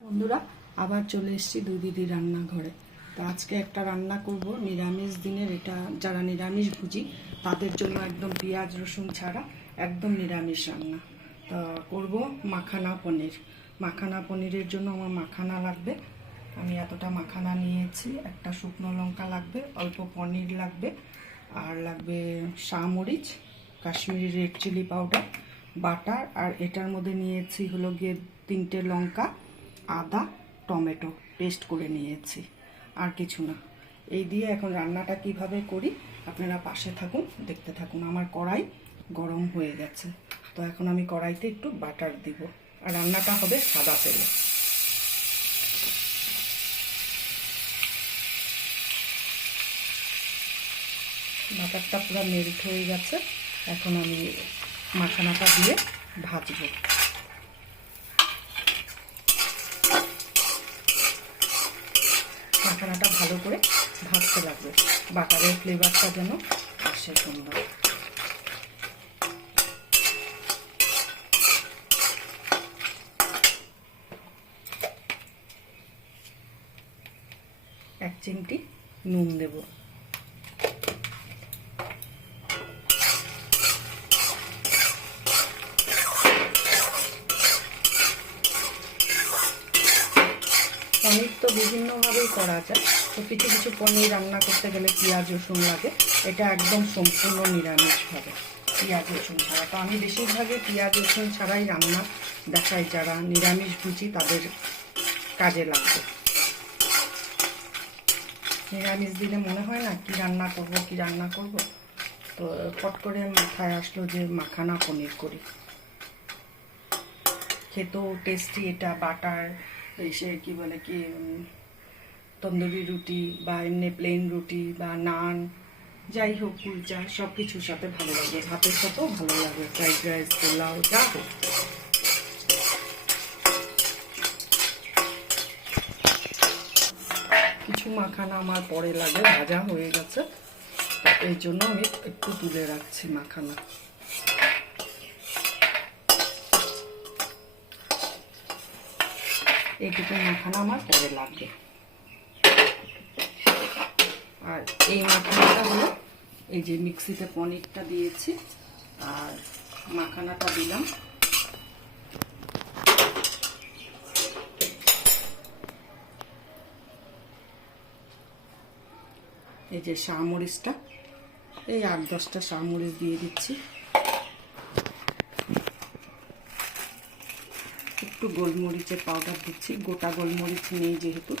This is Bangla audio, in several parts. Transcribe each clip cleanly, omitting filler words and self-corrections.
বন্ধুরা আবার চলে এসেছি দুই দিদি রান্নাঘরে। তো আজকে একটা রান্না করব নিরামিষ দিনের, এটা যারা নিরামিষ ভুজি তাদের জন্য একদম পেঁয়াজ রসুন ছাড়া একদম নিরামিষ রান্না। তো করব মাখানা পনির। মাখানা পনিরের জন্য আমার মাখানা লাগবে। আমি এতটা মাখানা নিয়েছি। একটা শুকনো লঙ্কা লাগবে, অল্প পনির লাগবে, আর লাগবে শামরিচ, Kashmiri red chilli powder, butter, আর এটার মধ্যে নিয়েছি হলো গিয়ে 3টে লঙ্কা, আদা, টমেটো পেস্ট করে নিয়েছি, আর কিছু না। এই দিয়ে এখন রান্নাটা কিভাবে করি আপনারা পাশে থাকুন, দেখতে থাকুন। আমার কড়াই গরম হয়ে গেছে, তো এখন আমি কড়াইতে একটু বাটার দিব, আর রান্নাটা হবে সাদা তেলে। বাটারটা পুরো মেল্ট হয়ে গেছে। এখন আমি মাখানাটা দিয়ে ভাজবো। মাখানাটা ভালো করে ভাজতে লাগবে, বাটারের ফ্লেভারটা যেন আসে সুন্দর। এক চিমটি নুন দেব। পনির তো বিভিন্নভাবেই করা যায়, তো কিছু কিছু পনির রান্না করতে গেলে পেঁয়াজ রসুন লাগে। এটা একদম সম্পূর্ণ নিরামিষভাবে পেঁয়াজ রসুন ছাড়া। তো আমি বেশিরভাগই পেঁয়াজ রসুন ছাড়াই রান্না দেখাই, যারা নিরামিষ ভুজি তাদের কাজে লাগবে। নিরামিষ দিনে মনে হয় না কি রান্না করব, তো ফট করে মাথায় আসলো যে মাখানা পনির করি। খেতেও টেস্টি এটা। বাটার এসে কি বলে কি তন্দুরি রুটি বা এমনি প্লেন রুটি বা নান, যাই হোক, কুলচা, সব কিছুর সাথে ভালো লাগে, ভাতের সাথেও ভালো লাগে, ফ্রাইড রাইস, পোলাও, যা হোক। কিছু মাখানা আমার পরে লাগে, ভাজা হয়ে গেছে, এই জন্য আমি একটু তুলে রাখছি মাখানা। এইটুকু মাখানা আমার পরে লাগবে। আর এই মাখানাটা হলো, এই যে মিক্সিতে পনিরটা দিয়েছি আর মাখানাটা দিলাম, এই যে শামরিচটা, এই 8-10টা শামরিচ দিয়ে দিচ্ছি, একটু গোলমরিচের পাউডার দিচ্ছি। গোটা গোলমরিচ নেই যেহেতু,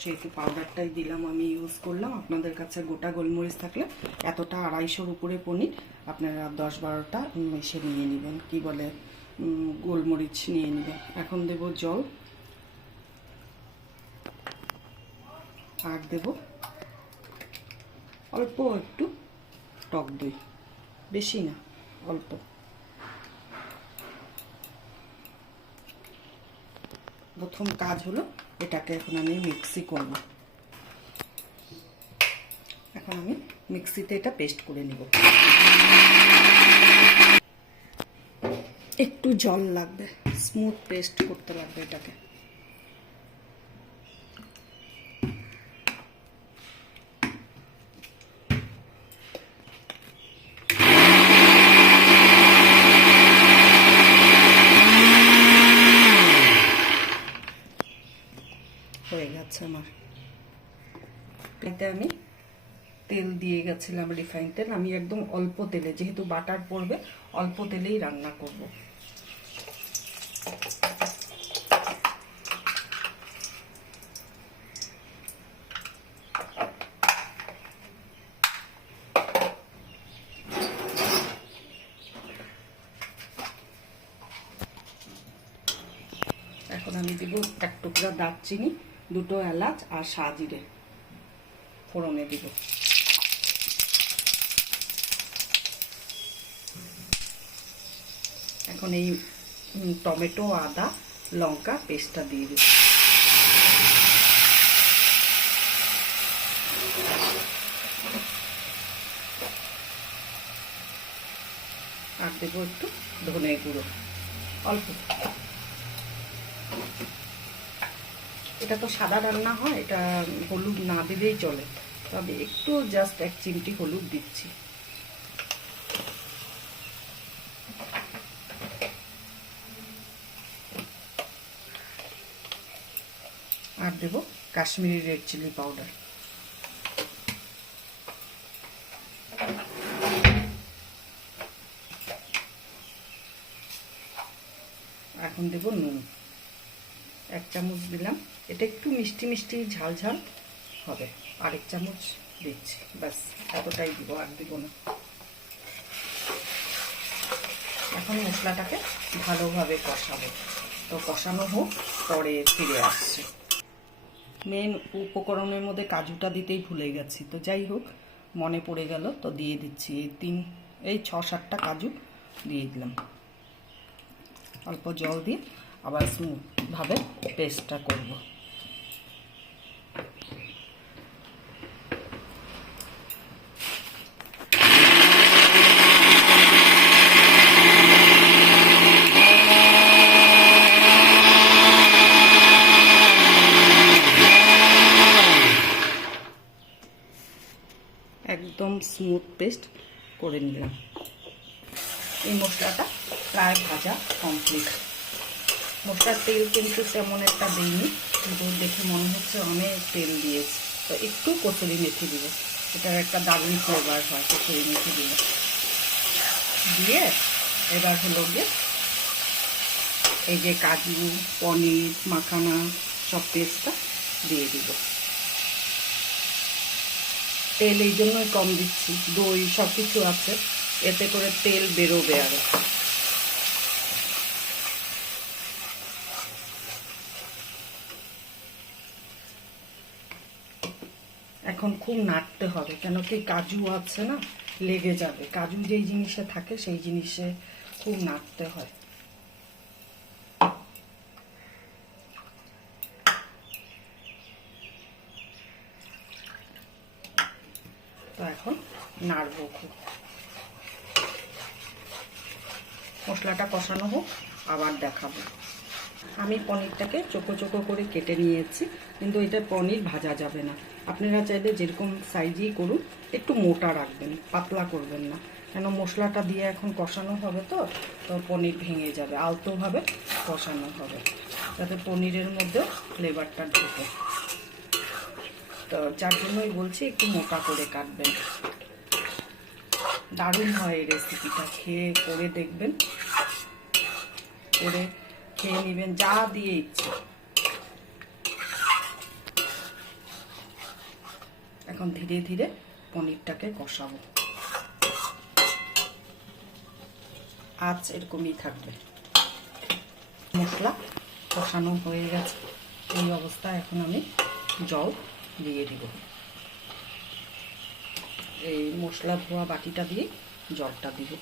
সেহেতু পাউডারটাই দিলাম, আমি ইউজ করলাম। আপনাদের কাছে গোটা গোলমরিচ থাকলে, এতটা 250-র উপরে পনির, আপনারা 10-12টা এসে নিয়ে নেবেন, কি বলে গোলমরিচ নিয়ে নেবেন। এখন দেব জল, আর দেব অল্প একটু টক দই, বেশি না, অল্প। প্রথম কাজ হলো এটাকে এখন আমি মিক্সি করব। এখন আমি মিক্সিতে এটা পেস্ট করে নিব। একটু জল লাগবে, স্মুথ পেস্ট করতে লাগবে এটাকে। হয়ে গেছে আমার। এতে আমি তেল দিয়ে গেছিলাম, রিফাইন তেল। আমি একদম অল্প তেলে, যেহেতু বাটার পড়বে, অল্প তেলেই রান্না করব। এখন আমি দিব 1 টুকরা দারচিনি, 2টো এলাচ আর সাজিরে ফোড়নে দিব। এখন এই টমেটো, আদা, লঙ্কা পেস্টটা দিয়ে দিব। আর দেবো একটু ধনে গুঁড়ো, অল্প। এটা তো সাদা রান্না হয়, এটা হলুদ না দিলেই চলে, তবে একটু জাস্ট 1 চিমটি হলুদ দিচ্ছি। আর দেব কাশ্মীরি রেড চিলি পাউডার। এখন দেব নুন, 1 চামচ দিলাম। এটা একটু মিষ্টি মিষ্টি ঝাল ঝাল হবে, আর 1 চামচ দিচ্ছি, ব্যাস এতটাই দিব, আর দিব না। এখন মশলাটাকে ভালোভাবে কষাবো, তো কষানো হোক, পরে ফিরে আসছে। মেন উপকরণের মধ্যে কাজুটা দিতেই ভুলে গেছি, তো যাই হোক মনে পড়ে গেল, তো দিয়ে দিচ্ছি। এই 6-7টা কাজু দিয়ে দিলাম। অল্প জল দিয়ে আবার স্মুথভাবে পেস্টটা করব। একদম স্মুথ পেস্ট করে নিলাম। এই মশলাটা প্রায় ভাজা কমপ্লিট। মশলার তেল কিন্তু তেমন একটা দিইনি, কিন্তু দেখে মনে হচ্ছে অনেক তেল দিয়েছে। তো একটু কসুরি মেথি দিব, এটার একটা দারুণ ফ্লেভার হয় কসুরি মেথি দিলে। দিয়ে এবার হলো গিয়ে এই যে কাজু, পনির, মাখানা সব পেস্টটা দিয়ে দিব। তেল এই জন্যই কম দিচ্ছি, দই সব কিছু আছে, এতে করে তেল বেরোবে আরো। এখন খুব নাড়তে হবে, কেন কি কাজু আছে না, লেগে যাবে। কাজু যেই জিনিসে থাকে সেই জিনিসে খুব নাড়তে হয়। তো এখন নাড়বো খুব। মশলাটা কষানো হোক, আবার দেখাবো। আমি পনিরটাকে চোখো চোখো করে কেটে নিয়েছি, কিন্তু এটা পনির ভাজা যাবে না। আপনারা চাইলে যেরকম সাইজই করুন, একটু মোটা রাখবেন, পাতলা করবেন না, কেন মশলাটা দিয়ে এখন কষানো হবে, তো পনির ভেঙে যাবে। আলতোভাবে কষানো হবে যাতে পনিরের মধ্যে ফ্লেভারটা ঢোকে। তো যার জন্যই বলছি একটু মোটা করে কাটবেন। দারুণ হয় এই রেসিপিটা, খেয়ে করে দেখবেন, করে খেয়ে নেবেন যা দিয়ে ইচ্ছে। এখন ধীরে ধীরে পনিরটাকে কষাবো, আজ এরকমই থাকবে। মশলা কষানো হয়ে গেছে, এই অবস্থায় এখন আমি জল দিয়ে দিব। এই মশলা ধোয়া বাটিটা দিয়ে জলটা দিব।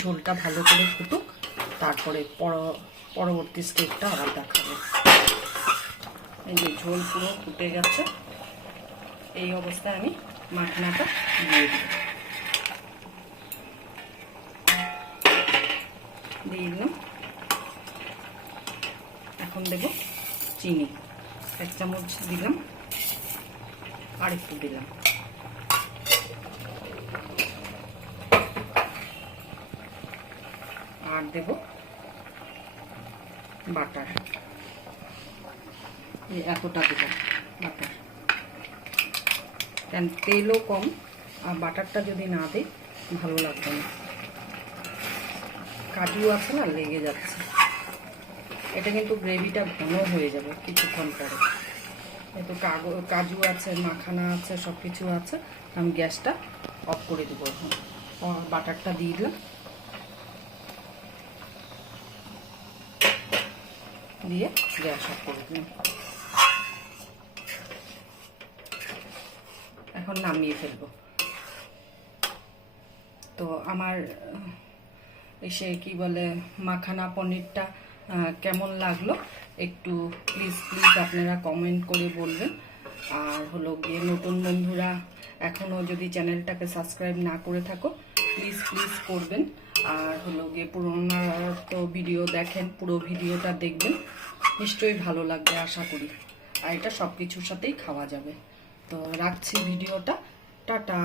ঝোলটা ভালো করে ফুটুক, তারপরে পরবর্তী স্টেপটা আবার দেখাবো। এই যে ঝোল পুরো ফুটে গেছে, এই অবস্থায় আমি মাখনাটা দিয়ে দিলাম। এখন দেব চিনি, 1 চামচ দিলাম, আর একটু দিলাম। আর দেব বাটার, এতটা দিলাম বাটার, কারণ তেলও কম, আর বাটারটা যদি না দিই ভালো লাগবে না। কাজু আছে না, লেগে যাচ্ছে। এটা কিন্তু গ্রেভিটা ঘন হয়ে যাবে কিছুক্ষণ পরে। একটু কাজু আছে, মাখানা আছে, সব কিছু আছে। আমি গ্যাসটা অফ করে দেবো। এখন বাটারটা দিয়ে দিলাম, দিয়ে গ্যাস অফ করে দিলাম। এখন নামিয়ে ফেলবো। তো আমার এসে কি বলে মাখানা পনিরটা কেমন লাগলো একটু প্লিজ আপনারা কমেন্ট করে বলবেন। আর হলো গিয়ে নতুন বন্ধুরা এখনও যদি চ্যানেলটাকে সাবস্ক্রাইব না করে থাকো প্লিজ করবেন। আর হলো গিয়ে পুরোনো তো ভিডিও দেখেন, পুরো ভিডিওটা দেখবেন, নিশ্চয়ই ভালো লাগবে আশা করি। আর এটা সব কিছুর সাথেই খাওয়া যাবে। তো রাখছি ভিডিওটা, টাটা।